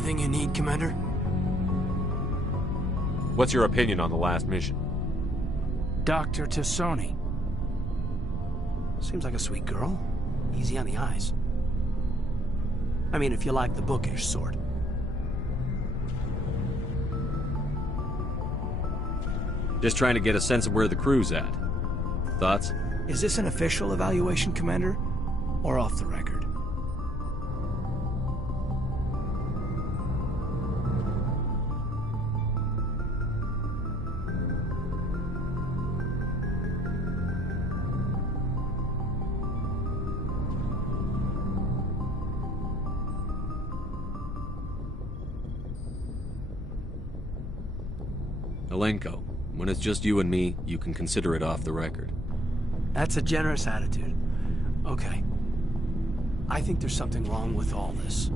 Anything you need, Commander? What's your opinion on the last mission? Dr. T'Soni. Seems like a sweet girl. Easy on the eyes. I mean, if you like the bookish sort. Just trying to get a sense of where the crew's at. Thoughts? Is this an official evaluation, Commander? Or off the record? Alenko, when it's just you and me, you can consider it off the record. That's a generous attitude. Okay. I think there's something wrong with all this.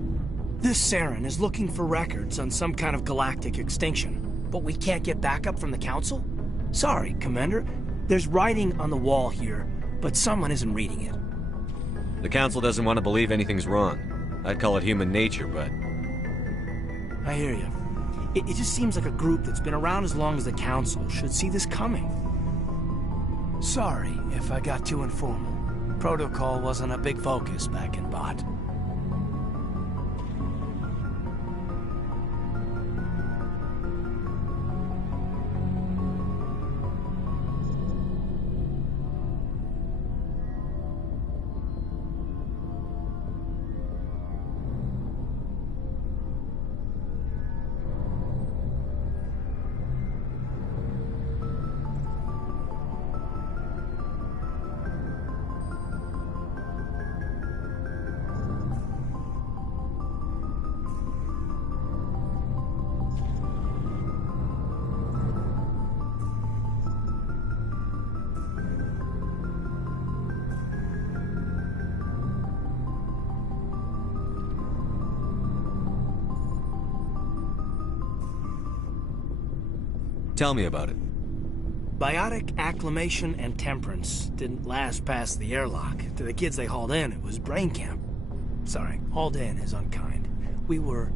This Saren is looking for records on some kind of galactic extinction, but we can't get backup from the Council? Sorry, Commander. There's writing on the wall here, but someone isn't reading it. The Council doesn't want to believe anything's wrong. I'd call it human nature, but... I hear you. It just seems like a group that's been around as long as the Council should see this coming. Sorry if I got too informal. Protocol wasn't a big focus back in Bot. Tell me about it. Biotic acclimation and temperance didn't last past the airlock. To the kids they hauled in, it was brain camp. Sorry, hauled in is unkind. We were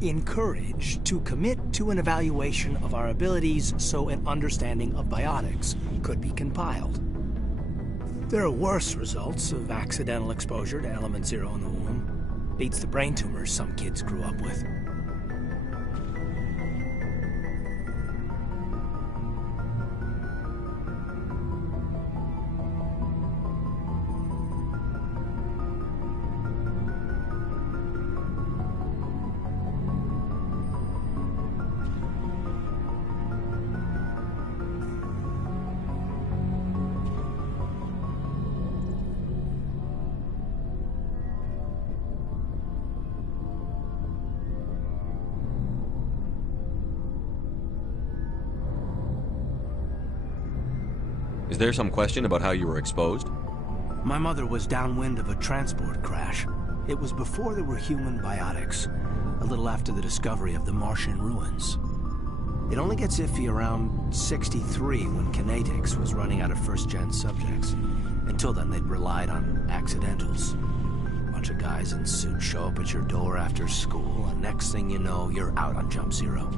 encouraged to commit to an evaluation of our abilities so an understanding of biotics could be compiled. There are worse results of accidental exposure to Element Zero in the womb. Beats the brain tumors some kids grew up with. Is there some question about how you were exposed? My mother was downwind of a transport crash. It was before there were human biotics, a little after the discovery of the Martian ruins. It only gets iffy around 63 when Kinetics was running out of first-gen subjects. Until then, they'd relied on accidentals. A bunch of guys in suits show up at your door after school, and next thing you know, you're out on Jump Zero.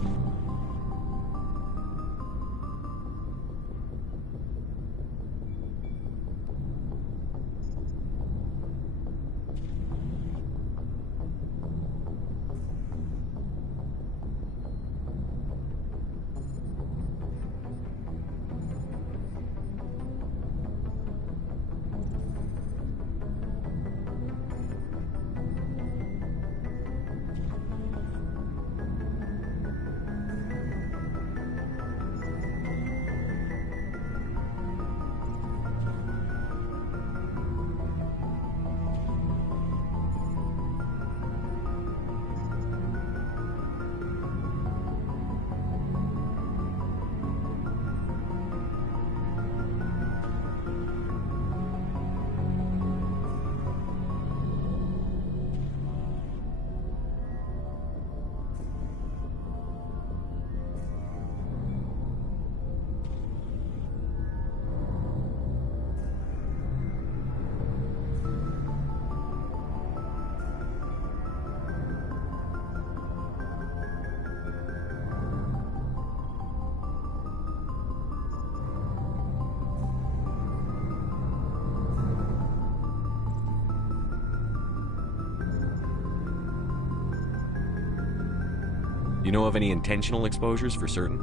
You know of any intentional exposures for certain?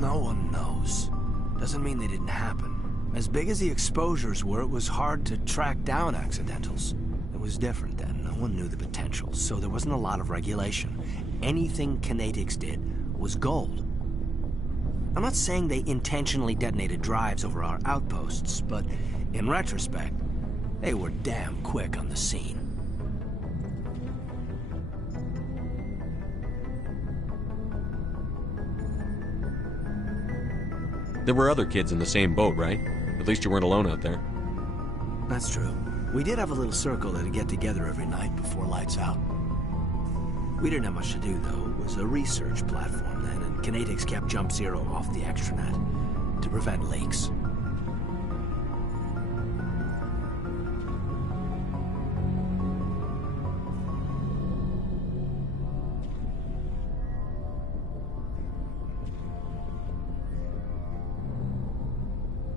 No one knows. Doesn't mean they didn't happen. As big as the exposures were, it was hard to track down accidentals. It was different then. No one knew the potential, so there wasn't a lot of regulation. Anything Kinetics did was gold. I'm not saying they intentionally detonated drives over our outposts, but in retrospect, they were damn quick on the scene. There were other kids in the same boat, right? At least you weren't alone out there. That's true. We did have a little circle that'd get together every night before lights out. We didn't have much to do, though. It was a research platform then, and Kinetics kept Jump Zero off the extranet to prevent leaks.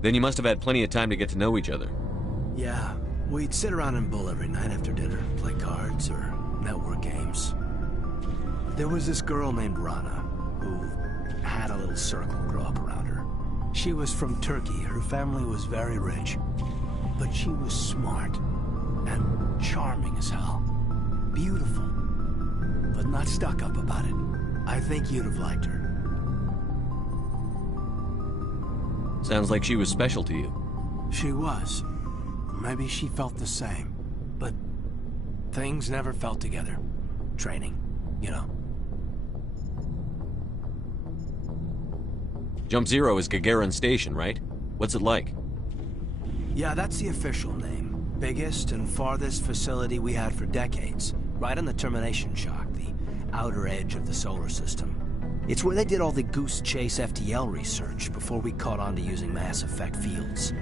Then you must have had plenty of time to get to know each other. Yeah, we'd sit around and bull every night after dinner, play cards or network games. There was this girl named Rana, who had a little circle grow up around her. She was from Turkey. Her family was very rich. But she was smart and charming as hell. Beautiful, but not stuck up about it. I think you'd have liked her. Sounds like she was special to you. She was. Maybe she felt the same. But things never felt together. Training, you know. Jump Zero is Gagarin Station, right? What's it like? Yeah, that's the official name. Biggest and farthest facility we had for decades. Right on the termination shock, the outer edge of the solar system. It's where they did all the Goose Chase FTL research before we caught on to using mass effect fields.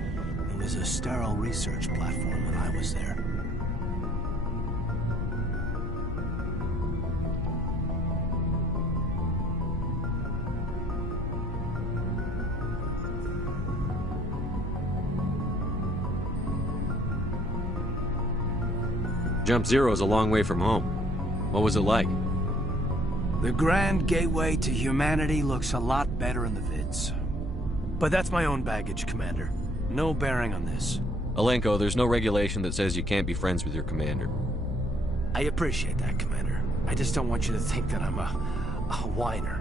It was a sterile research platform when I was there. Jump Zero is a long way from home. What was it like? The grand gateway to humanity looks a lot better in the vids. But that's my own baggage, Commander. No bearing on this. Alenko, there's no regulation that says you can't be friends with your commander. I appreciate that, Commander. I just don't want you to think that I'm a whiner.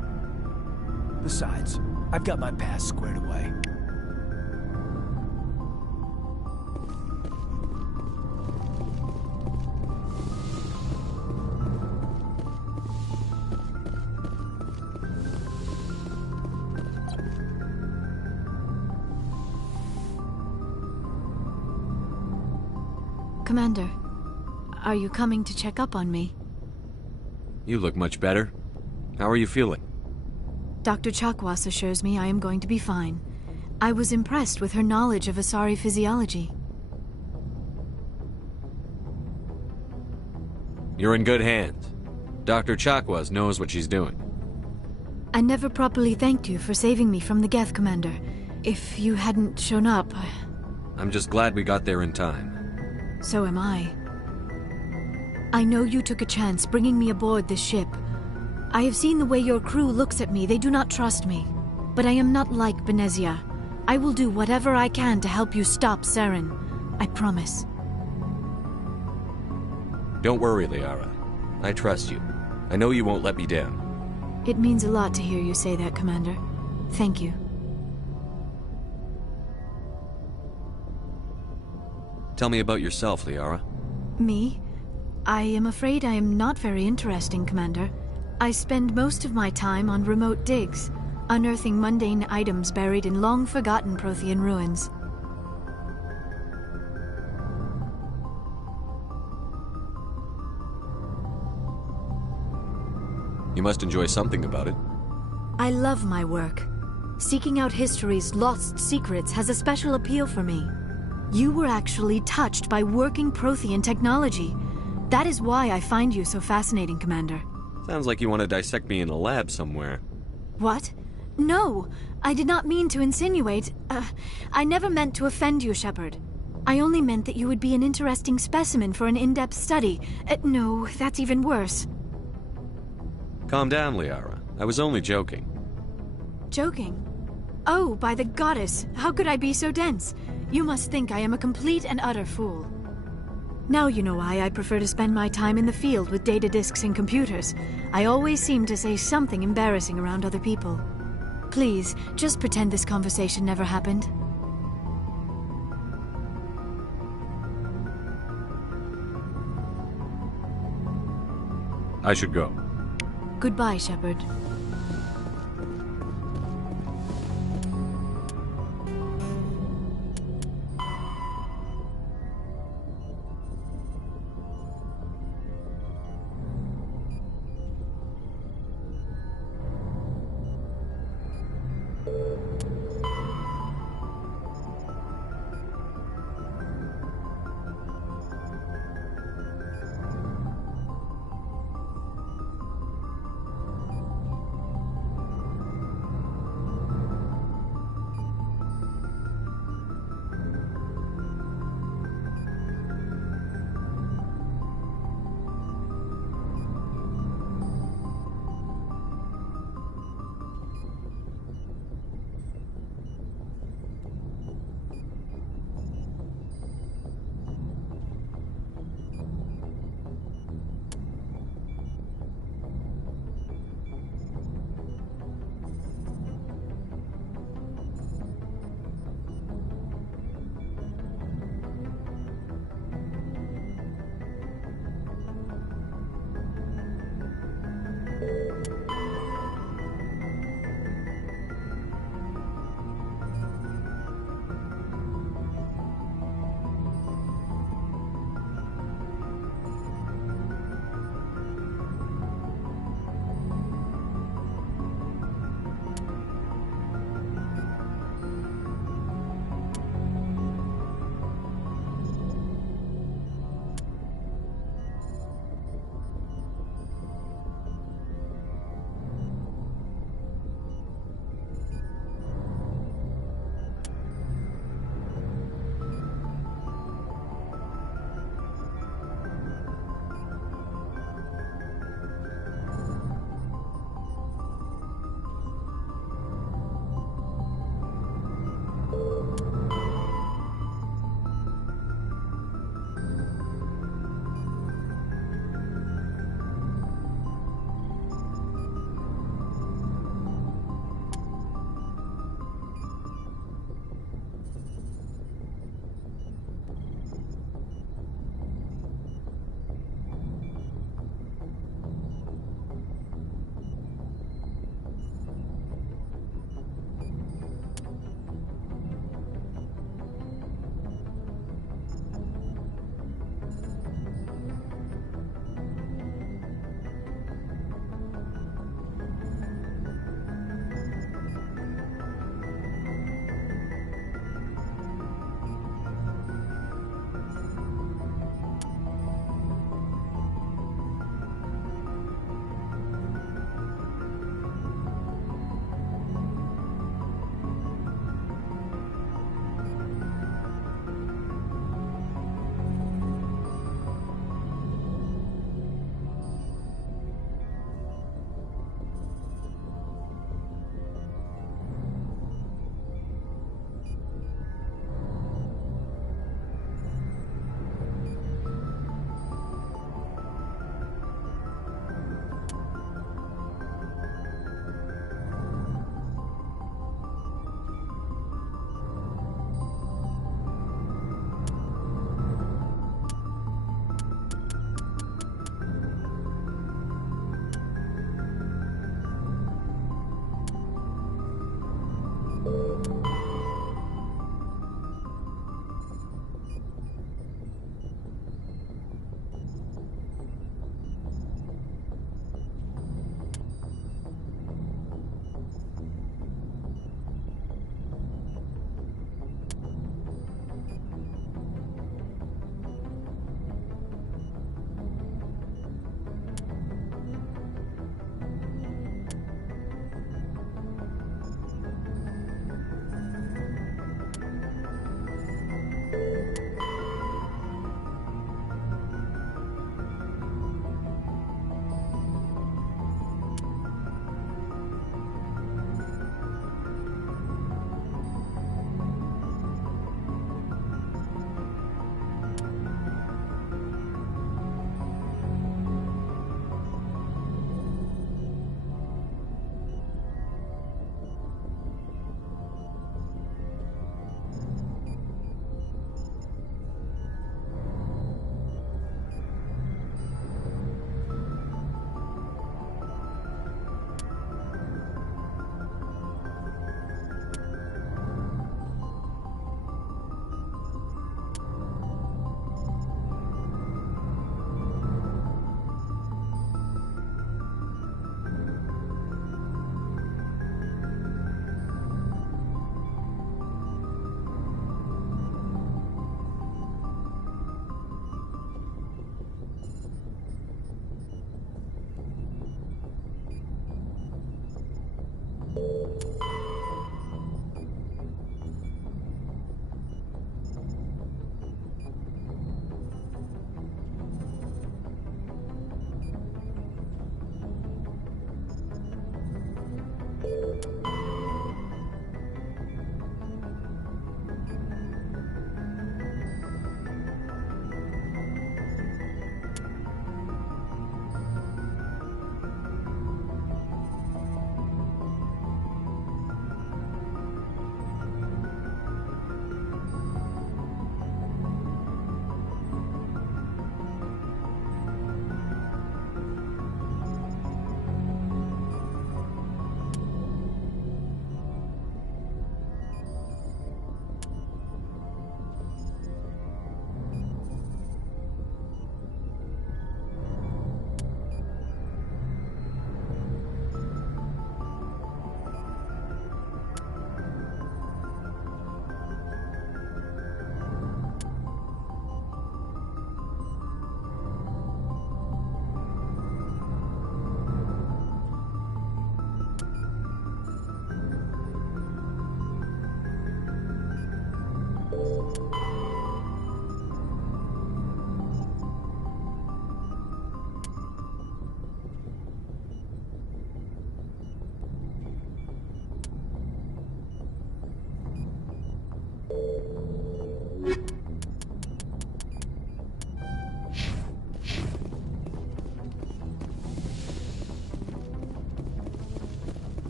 Besides, I've got my past squared away. Commander, are you coming to check up on me? You look much better. How are you feeling? Dr. Chakwas assures me I am going to be fine. I was impressed with her knowledge of Asari physiology. You're in good hands. Dr. Chakwas knows what she's doing. I never properly thanked you for saving me from the Geth, Commander. If you hadn't shown up... I'm just glad we got there in time. So am I. I know you took a chance bringing me aboard this ship. I have seen the way your crew looks at me. They do not trust me. But I am not like Benezia. I will do whatever I can to help you stop Saren. I promise. Don't worry, Liara. I trust you. I know you won't let me down. It means a lot to hear you say that, Commander. Thank you. Tell me about yourself, Liara. Me? I am afraid I am not very interesting, Commander. I spend most of my time on remote digs, unearthing mundane items buried in long-forgotten Prothean ruins. You must enjoy something about it. I love my work. Seeking out history's lost secrets has a special appeal for me. You were actually touched by working Prothean technology. That is why I find you so fascinating, Commander. Sounds like you want to dissect me in a lab somewhere. What? No! I did not mean to insinuate. I never meant to offend you, Shepard. I only meant that you would be an interesting specimen for an in-depth study. No, that's even worse. Calm down, Liara. I was only joking. Joking? Oh, by the goddess, how could I be so dense? You must think I am a complete and utter fool. Now you know why I prefer to spend my time in the field with data disks and computers. I always seem to say something embarrassing around other people. Please, just pretend this conversation never happened. I should go. Goodbye, Shepard.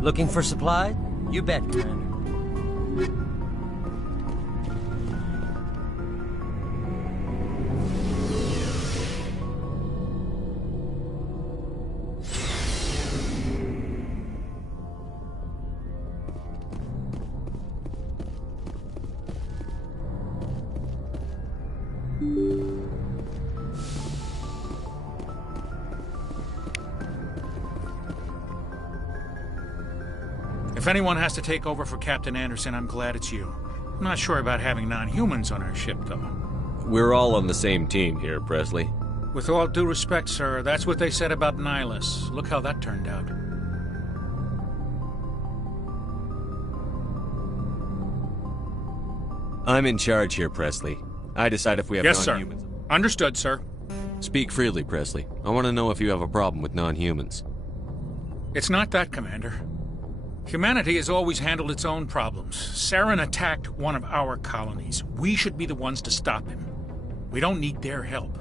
Looking for supply? You bet, Commander. If anyone has to take over for Captain Anderson, I'm glad it's you. I'm not sure about having non-humans on our ship, though. We're all on the same team here, Presley. With all due respect, sir, that's what they said about Nihilus. Look how that turned out. I'm in charge here, Presley. I decide if we have Yes, sir. non-humans. Understood, sir. Speak freely, Presley. I want to know if you have a problem with non-humans. It's not that, Commander. Humanity has always handled its own problems. Saren attacked one of our colonies. We should be the ones to stop him. We don't need their help.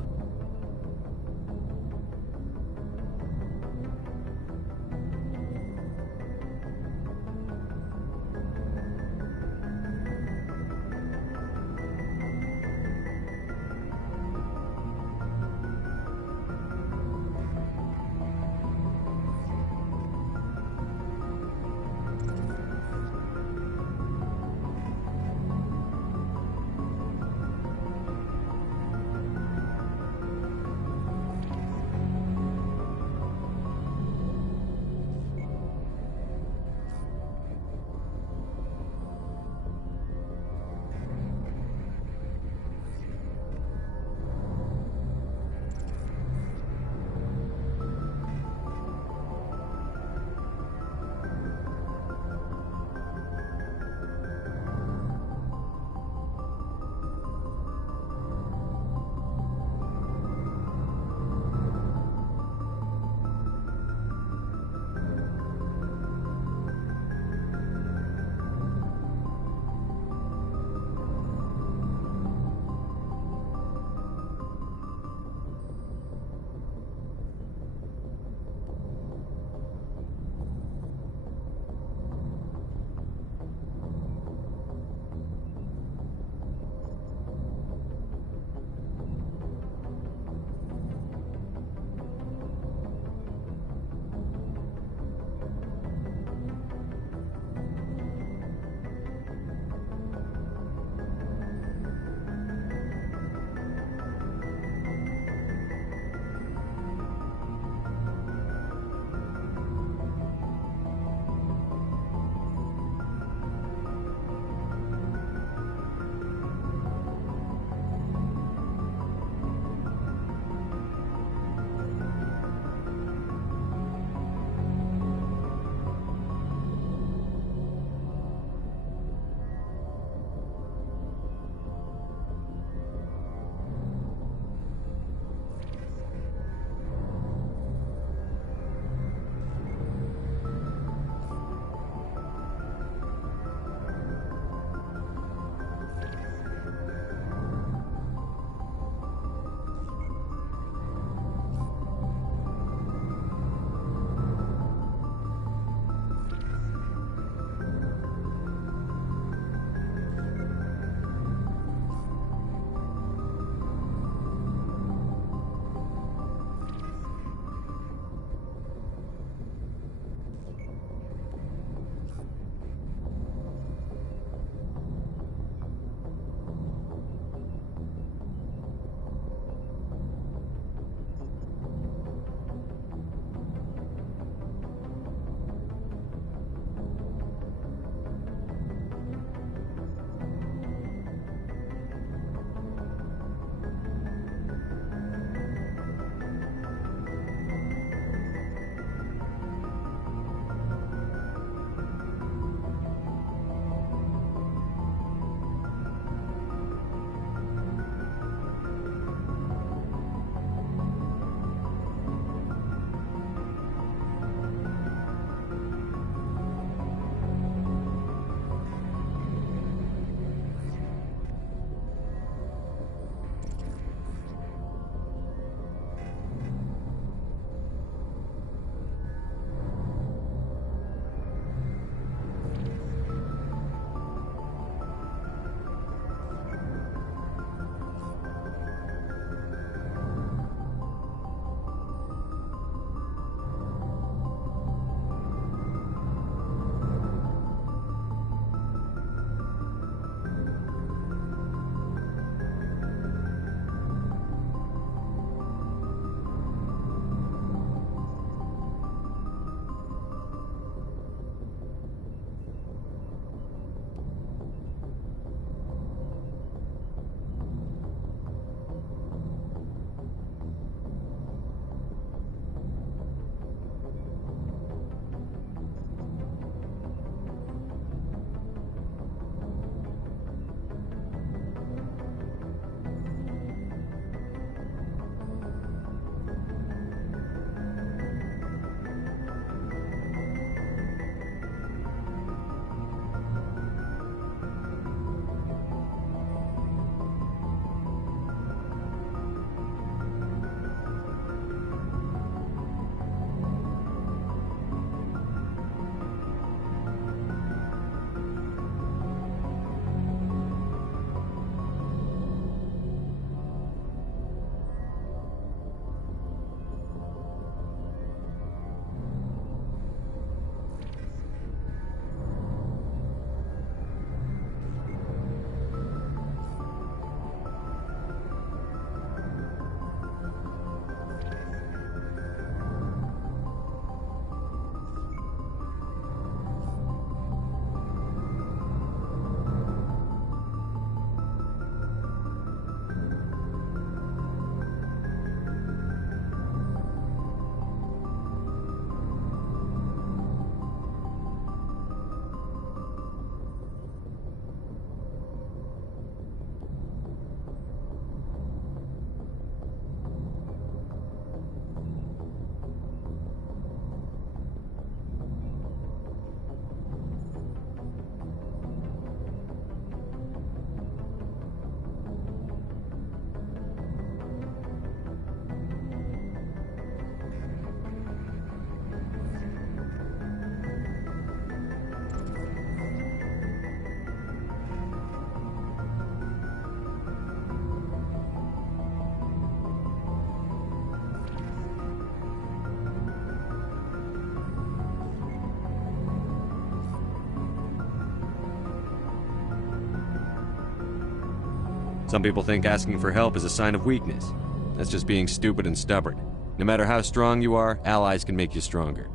Some people think asking for help is a sign of weakness. That's just being stupid and stubborn. No matter how strong you are, allies can make you stronger.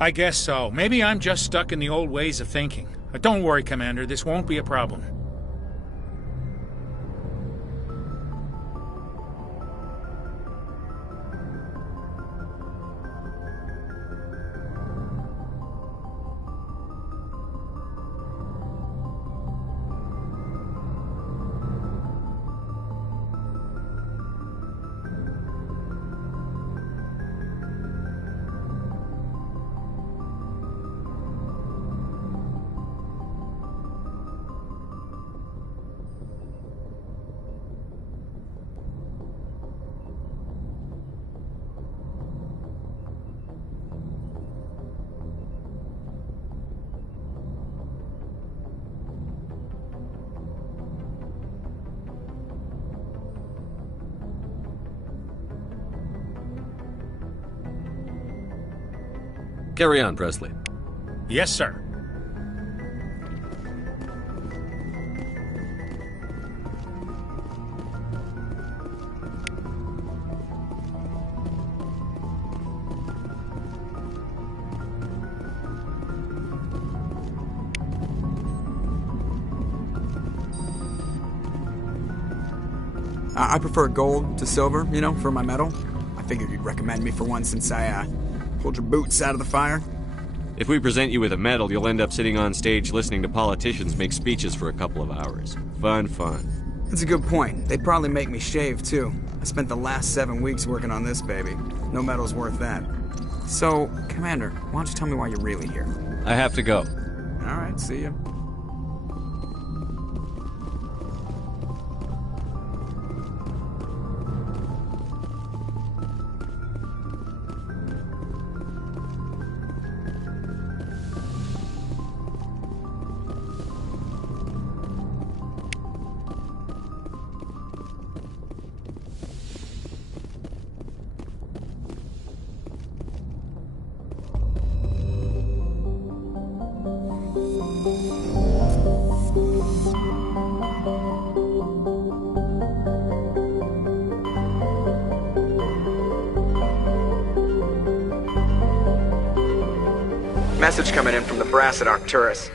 I guess so. Maybe I'm just stuck in the old ways of thinking. But don't worry, Commander. This won't be a problem. Carry on, Presley. Yes, sir. I prefer gold to silver, you know, for my medal. I figured you'd recommend me for one since I, pulled your boots out of the fire. If we present you with a medal, you'll end up sitting on stage listening to politicians make speeches for a couple of hours. Fun. That's a good point. They'd probably make me shave, too. I spent the last 7 weeks working on this baby. No medal's worth that. So, Commander, why don't you tell me why you're really here? I have to go. All right, see ya. Message coming in from the brass at Arcturus.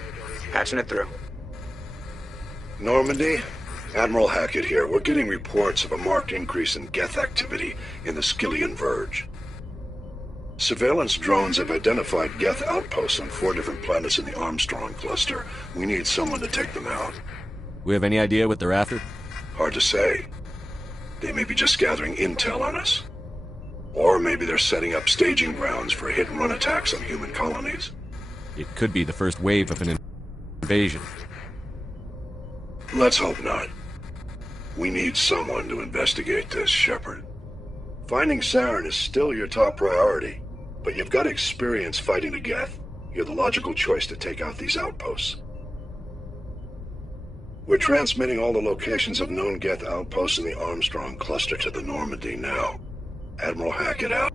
Patching it through. Normandy? Admiral Hackett here. We're getting reports of a marked increase in Geth activity in the Skyllian Verge. Surveillance drones have identified Geth outposts on 4 different planets in the Armstrong cluster. We need someone to take them out. We have any idea what they're after? Hard to say. They may be just gathering intel on us. Or maybe they're setting up staging grounds for hit-and-run attacks on human colonies. It could be the first wave of an invasion. Let's hope not. We need someone to investigate this, Shepard. Finding Saren is still your top priority, but you've got experience fighting the Geth. You're the logical choice to take out these outposts. We're transmitting all the locations of known Geth outposts in the Armstrong cluster to the Normandy now. Admiral Hackett out.